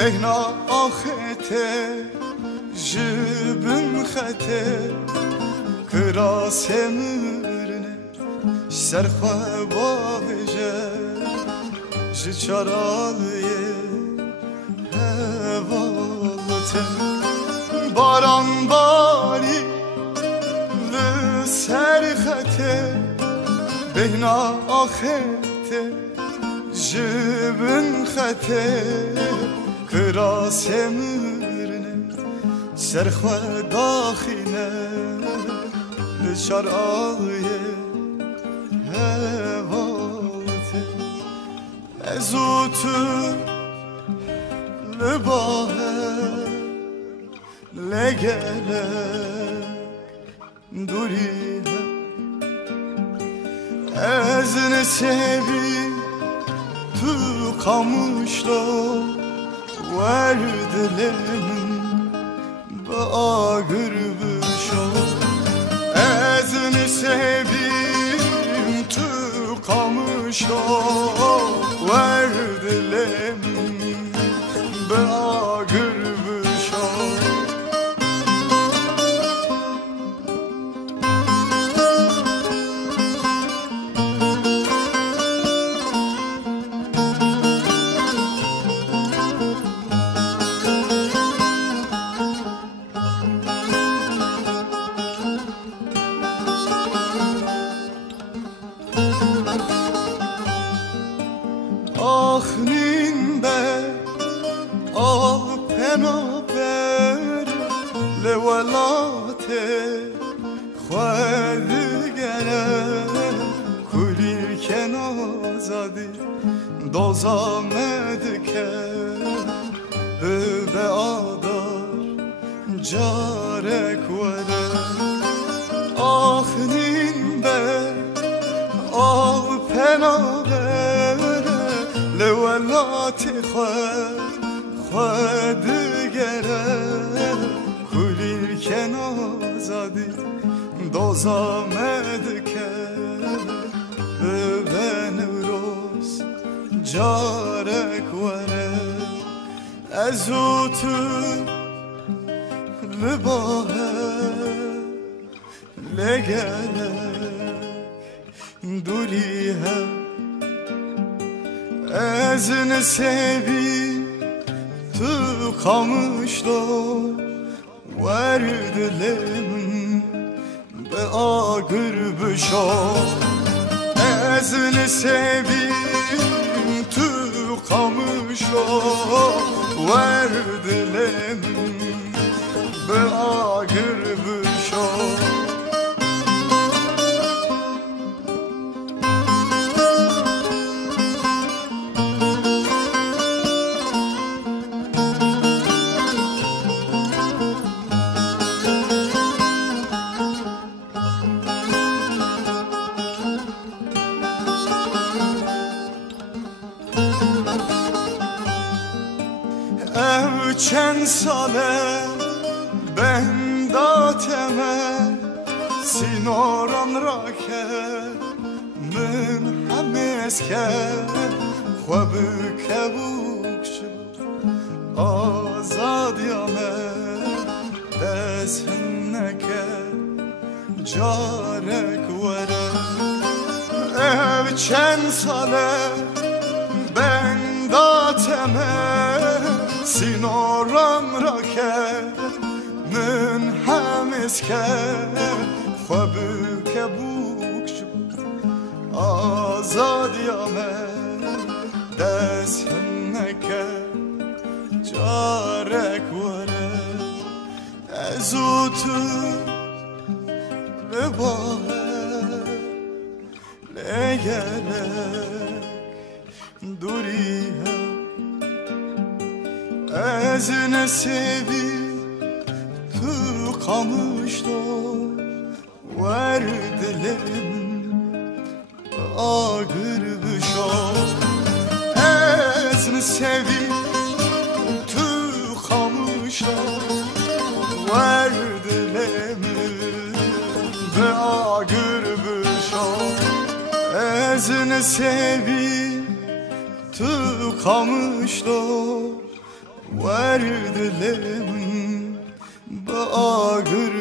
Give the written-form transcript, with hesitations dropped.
بهنا آخته جبن خته کراس مرنه سرخوا باوجه جچارایه هوالته باران باری لسر خته بهنا آخته جبن خته کراس مرنه سرخوا داخینه لچار آیه هوالته ازوتو لباه لگله دوری از نسبی تو kamışla verdilim bağırmış ol ezini sevdim tu kamışla verdilim bağırmış ol دازامد که به آدار جارک وره آخرین به آل پناوره لولاتی خود گره کلیر که نازادی دازامد که به نوروز جارك وره ازوتو لباه لگلك دوريها از نسبي تو kamışla verdilim be ağır büşa az nسبي tu kamışla verdilim be ağır büşa چند ساله بنداتمه سیناران را که من همیز که خواب کبوک شد آزادیامه دست نکه جارک وره چند ساله بنداتمه سینارم را که من همیز که خواب کبوک شد آزادیامه دست نکه جارک وره ازوتو لباه لگلک دوری از نسبی تو kamışla verdilim ağır büşa az nسبی tu kamışla verdilim be ağır büşa az nسبی tu kamışla ورد لمن بآخر